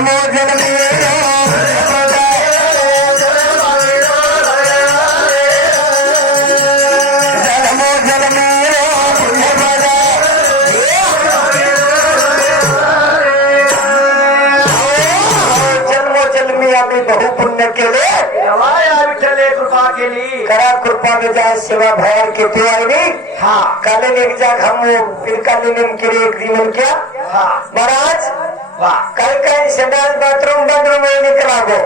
जन्मो जन्मी बहु पुण्य केले कृपा केली करा कृपा जाय सेवा भयार किती आहे हा काले एक जा घामू पिरकाली नेमके एक दिन क्या हा महाराज वा काय काय संडास बाथरूम निकरागो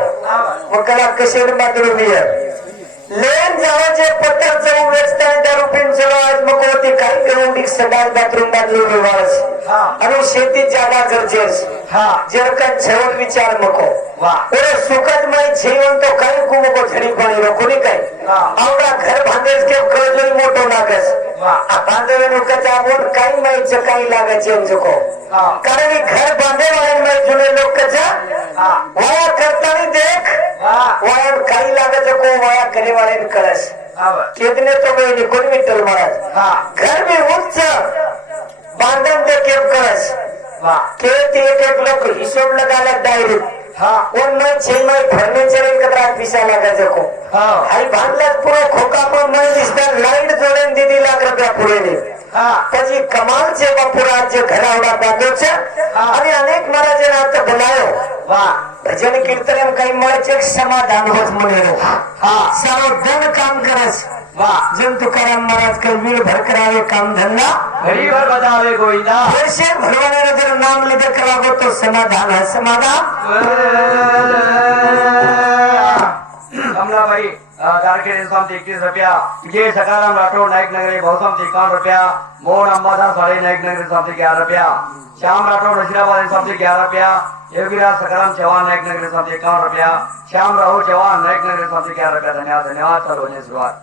मग कला कशेड बाथरूम लेन जावाचे पत्त्याचं व्यवस्था त्या रुपीन आज मग होती काही करून संडास बाथरूम व्यवहार आणि शेती जागा गरजेस हा जर का जेवण विचार नको वा अरे सुखद माई जीवन तो काही कुमको झडी पाणी कोणी काय आवडा घर बांधेस के कर्जही मोठो नागस बांधवे लोकांचा आपण काही माहीत काही लागायचे नको कारण घर बांधे वाया जुने लोकांच्या वाया करताना देख वाया काही लागत को वाया करे वाले कळस कितने तो मैं कोणी विठ्ठल महाराज घर में उच्च बांधन दे के कळस एक लोक हिशोब लगाला डायरेक्ट फर्निचर एकत्र पिसा लागायचं को आणि बांधल्यात पुढे खोका पण मन दिसतात लाईट जोडेन दिली लाख रुपया पुढे त्याची कमालचे बापूराज घरावडा बांधूचे आणि अनेक महाराजांना आता बोलायो भजन कीर्तन काही મળે समाधान होत म्हणेलो सारो दन काम करस जन तुकाराम महाराज कल वीर भर करावे काम धंधा घड़ी भर बजावे गोविंदा वैसे भगवान जर नाम लेते करागो तो समाधान है समाधान कमला भाई तारखेड स्वामी 31 रुपया जे सकाराम राठोड नायक नगरी बहुसम 51 रुपया मोहन अंबादास वाले नायक नगरी स्वामी 11 रुपया श्याम राठोड नशीराबाद स्वामी 11 रुपया योगीराज सकाराम चौहान नायक नगरी स्वामी 51 रुपया श्याम राहुल चौहान नायक नगरी स्वामी 11 रुपया धन्यवाद धन्यवाद चालू होने शुरुआत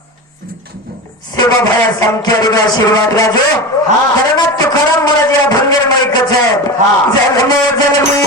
सेवा भया सामख्यारी आशीर्वाद राजो करना तुकाराम महाराज या भंगेर माईकच आहे जन्मो जन्मी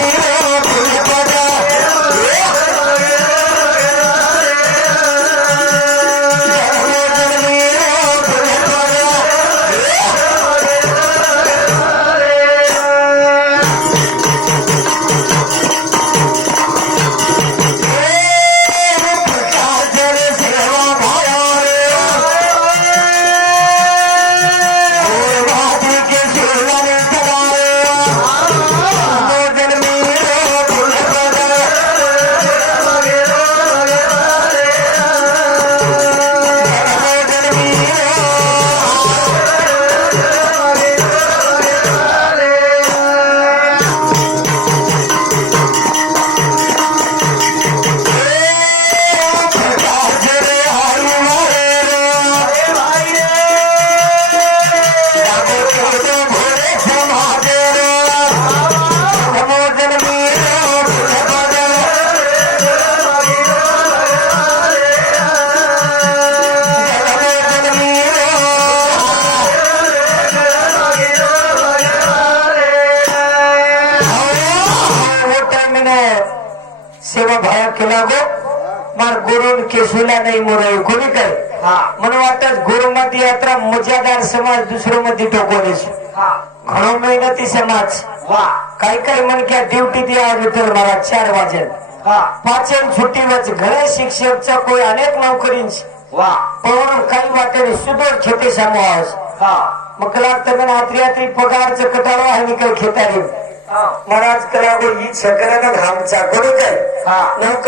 सेवा भाया केला गो मार गुरु केसुला नाही मोर कोणी काय म्हणून वाटत गुरु मध्ये यात्रा मजादार समाज दुसरं मध्ये टोकवलेस घणो मेहनती समाज काही काही म्हणक्या ड्युटी द्या तर मला 4 वाजेल पाचन छुट्टी वच घरे शिक्षकचा कोई अनेक नोकरींच पण काही वाटेल सुदूर खेते समाज मग लागतं मी रात्री पगारचं कटाळो आहे काही खेतारी महाराज करा ही छकरा घामचा कोणी काय